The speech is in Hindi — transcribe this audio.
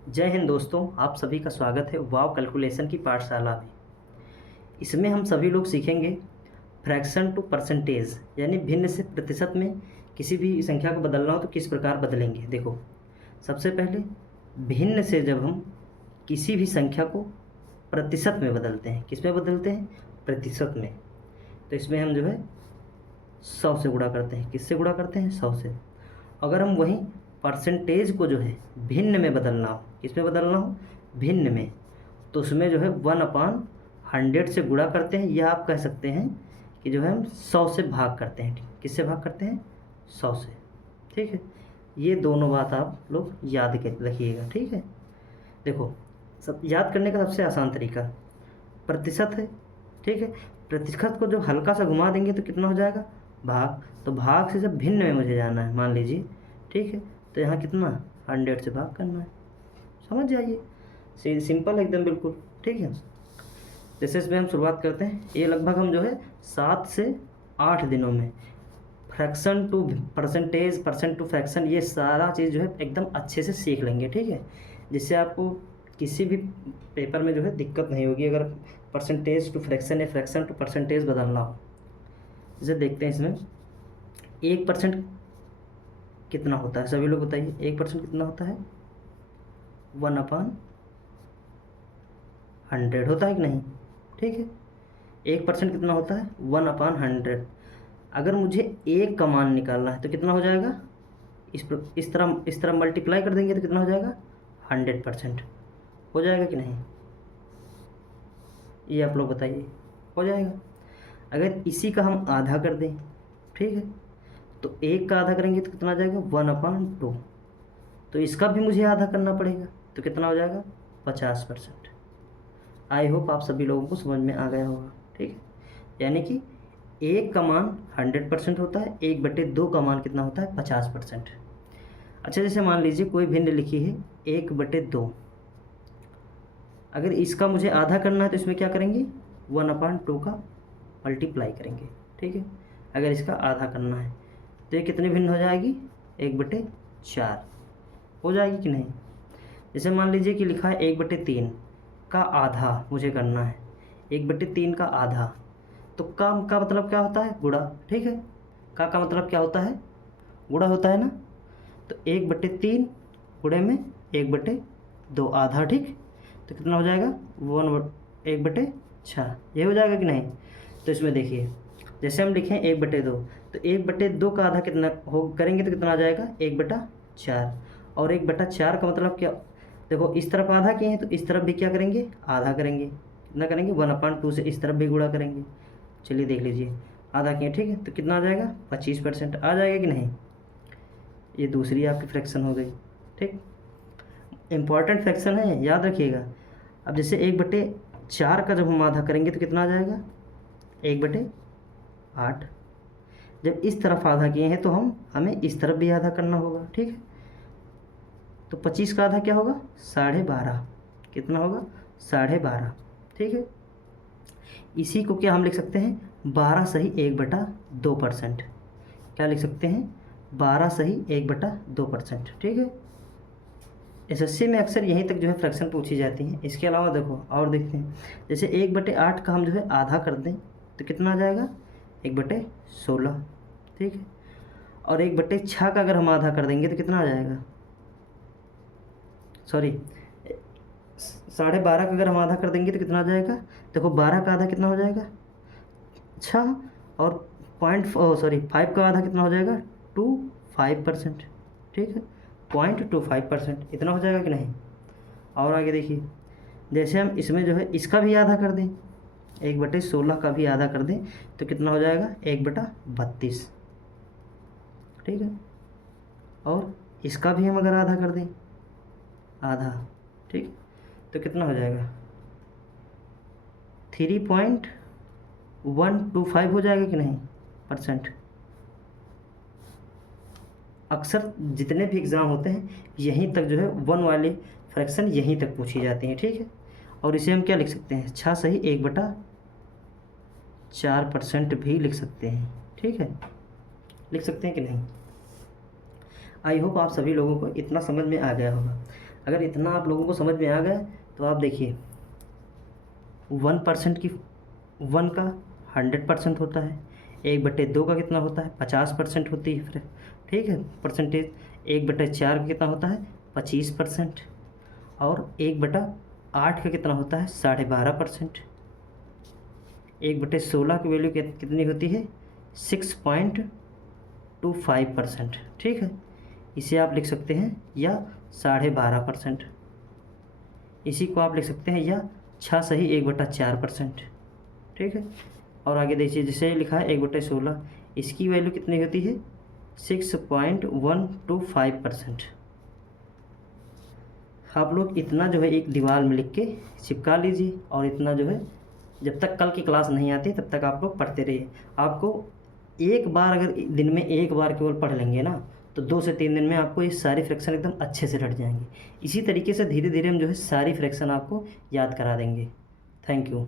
जय हिंद दोस्तों, आप सभी का स्वागत है वाव कैलकुलेशन की पाठशाला में। इसमें हम सभी लोग सीखेंगे फ्रैक्शन टू परसेंटेज, यानी भिन्न से प्रतिशत में किसी भी संख्या को बदलना हो तो किस प्रकार बदलेंगे। देखो, सबसे पहले भिन्न से जब हम किसी भी संख्या को प्रतिशत में बदलते हैं, किस में बदलते हैं? प्रतिशत में। तो इसमें हम जो है 100 से गुणा करते हैं। किससे गुणा करते हैं? 100 से। अगर हम वहीं परसेंटेज को जो है भिन्न में बदलना हो, किस में बदलना हो? भिन्न में। तो उसमें जो है 1/100 से गुणा करते हैं, या आप कह सकते हैं कि जो है हम 100 से भाग करते हैं। किससे भाग करते हैं? 100 से। ठीक है, ये दोनों बात आप लोग याद कर रखिएगा। ठीक है, देखो, सब याद करने का सबसे आसान तरीका प्रतिशत है। ठीक है, प्रतिशत को जो हल्का सा घुमा देंगे तो कितना हो जाएगा? भाग। तो भाग से जब भिन्न में मुझे जाना है, मान लीजिए, ठीक है, तो यहाँ कितना? 100 से भाग करना है। समझ जाइए, सिंपल है एकदम, बिल्कुल। ठीक है, जैसे इसमें हम शुरुआत करते हैं। ये लगभग हम जो है 7 से 8 दिनों में fraction to percentage, percent to fraction, ये सारा चीज़ जो है एकदम अच्छे से सीख लेंगे। ठीक है, जिससे आपको किसी भी पेपर में जो है दिक्कत नहीं होगी अगर परसेंटेज टू फ्रैक्शन या फ्रैक्शन टू परसेंटेज बदलना हो। जैसे देखते हैं इसमें 1% कितना होता है? सभी लोग बताइए, 1% कितना होता है? 1/100 होता है कि नहीं? ठीक है, 1% कितना होता है? 1/100। अगर मुझे एक का मान निकालना है तो कितना हो जाएगा? इस तरह मल्टीप्लाई कर देंगे तो कितना हो जाएगा? 100%। हो जाएगा कि नहीं? ये आप लोग बताइए, हो जाएगा। अगर इसी का हम आधा कर दें, ठीक है, तो एक का आधा करेंगे तो कितना आ जाएगा? 1/2। तो इसका भी मुझे आधा करना पड़ेगा, तो कितना हो जाएगा? 50%। आई होप आप सभी लोगों को समझ में आ गया होगा। ठीक है, यानी कि एक का मान 100% होता है, 1/2 का मान कितना होता है? 50%। अच्छा, जैसे मान लीजिए कोई भिन्न लिखी है 1/2। अगर इसका मुझे आधा करना है तो इसमें क्या करेंगे? 1/2 का मल्टीप्लाई करेंगे। ठीक है, अगर इसका आधा करना है तो ये कितनी भिन्न हो जाएगी? 1/4 हो जाएगी कि नहीं? जैसे मान लीजिए कि लिखा है 1/3 का आधा मुझे करना है, 1/3 का आधा। तो का मतलब क्या होता है? गुणा। ठीक है, का मतलब क्या होता है? गुणा होता है ना। तो 1/3 गुणे में 1/2 आधा। ठीक, तो कितना हो जाएगा? 1/6। ये हो जाएगा कि नहीं? तो इसमें देखिए, जैसे हम लिखें 1/2, तो 1/2 का आधा कितना हो करेंगे तो कितना आ जाएगा? 1/4। और 1/4 का मतलब क्या? देखो, इस तरफ आधा किए हैं तो इस तरफ भी क्या करेंगे? आधा करेंगे। कितना करेंगे? 1/2 से इस तरफ भी गुणा करेंगे। चलिए देख लीजिए, आधा किए, ठीक है, तो कितना आ जाएगा? 25% आ जाएगा कि नहीं? ये दूसरी आपकी फ्रैक्शन हो गई। ठीक, इम्पॉर्टेंट फ्रैक्शन है, याद रखिएगा। अब जैसे 1/4 का जब हम आधा करेंगे तो कितना आ जाएगा? 1/8। जब इस तरफ आधा किए हैं तो हमें इस तरफ भी आधा करना होगा। ठीक है, तो 25 का आधा क्या होगा? 12.5। कितना होगा? 12.5। ठीक है, इसी को क्या हम लिख सकते हैं? 12 सही 1/2%। क्या लिख सकते हैं? 12 सही 1/2%। ठीक है, एसएससी में अक्सर यहीं तक जो है फ्रैक्शन पूछी जाती हैं। इसके अलावा देखो और देखते हैं, जैसे 1/8 का हम जो है आधा कर दें तो कितना आ जाएगा? 1/16। ठीक है, और 1/6 का अगर हम आधा कर देंगे तो कितना आ जाएगा? सॉरी, 12.5 का अगर हम आधा कर देंगे तो कितना आ जाएगा? देखो, 12 का आधा कितना हो जाएगा? 6। और 5 का आधा कितना हो जाएगा? 5%। ठीक है, 0.25%, इतना हो जाएगा कि नहीं? और आगे देखिए, जैसे हम इसमें जो है इसका भी आधा कर दें, 1/16 का भी आधा कर दें तो कितना हो जाएगा? 1/32। ठीक है, और इसका भी हम अगर आधा कर दें, आधा, ठीक, तो कितना हो जाएगा? 3.125 हो जाएगा कि नहीं? परसेंट। अक्सर जितने भी एग्ज़ाम होते हैं यहीं तक जो है वन वाले फ्रैक्शन यहीं तक पूछी जाती हैं। ठीक है, और इसे हम क्या लिख सकते हैं? 6 सही 1/4% भी लिख सकते हैं। ठीक है, लिख सकते हैं कि नहीं? आई होप आप सभी लोगों को इतना समझ में आ गया होगा। अगर इतना आप लोगों को समझ में आ गया तो आप देखिए 1% की 1 का 100% होता है, 1/2 का कितना होता है 50% होती है फिर, ठीक है परसेंटेज। 1/4 का कितना होता है 25%, और 1/8 का कितना होता है 12.5%। 1/16 की वैल्यू कितनी होती है 6.25%, ठीक है। इसे आप लिख सकते हैं या 12.5%, इसी को आप लिख सकते हैं या 6 सही 1/4%, ठीक है। और आगे देखिए जैसे लिखा है 1/16, इसकी वैल्यू कितनी होती है 6.125%। आप लोग इतना जो है एक दीवार में लिख के चिपका लीजिए, और इतना जो है जब तक कल की क्लास नहीं आती तब तक आप लोग पढ़ते रहिए। आपको एक बार, अगर दिन में एक बार केवल पढ़ लेंगे ना, तो 2 से 3 दिन में आपको ये सारी फ्रैक्शन एकदम अच्छे से रट जाएंगे। इसी तरीके से धीरे धीरे हम जो है सारी फ्रैक्शन आपको याद करा देंगे। Thank you.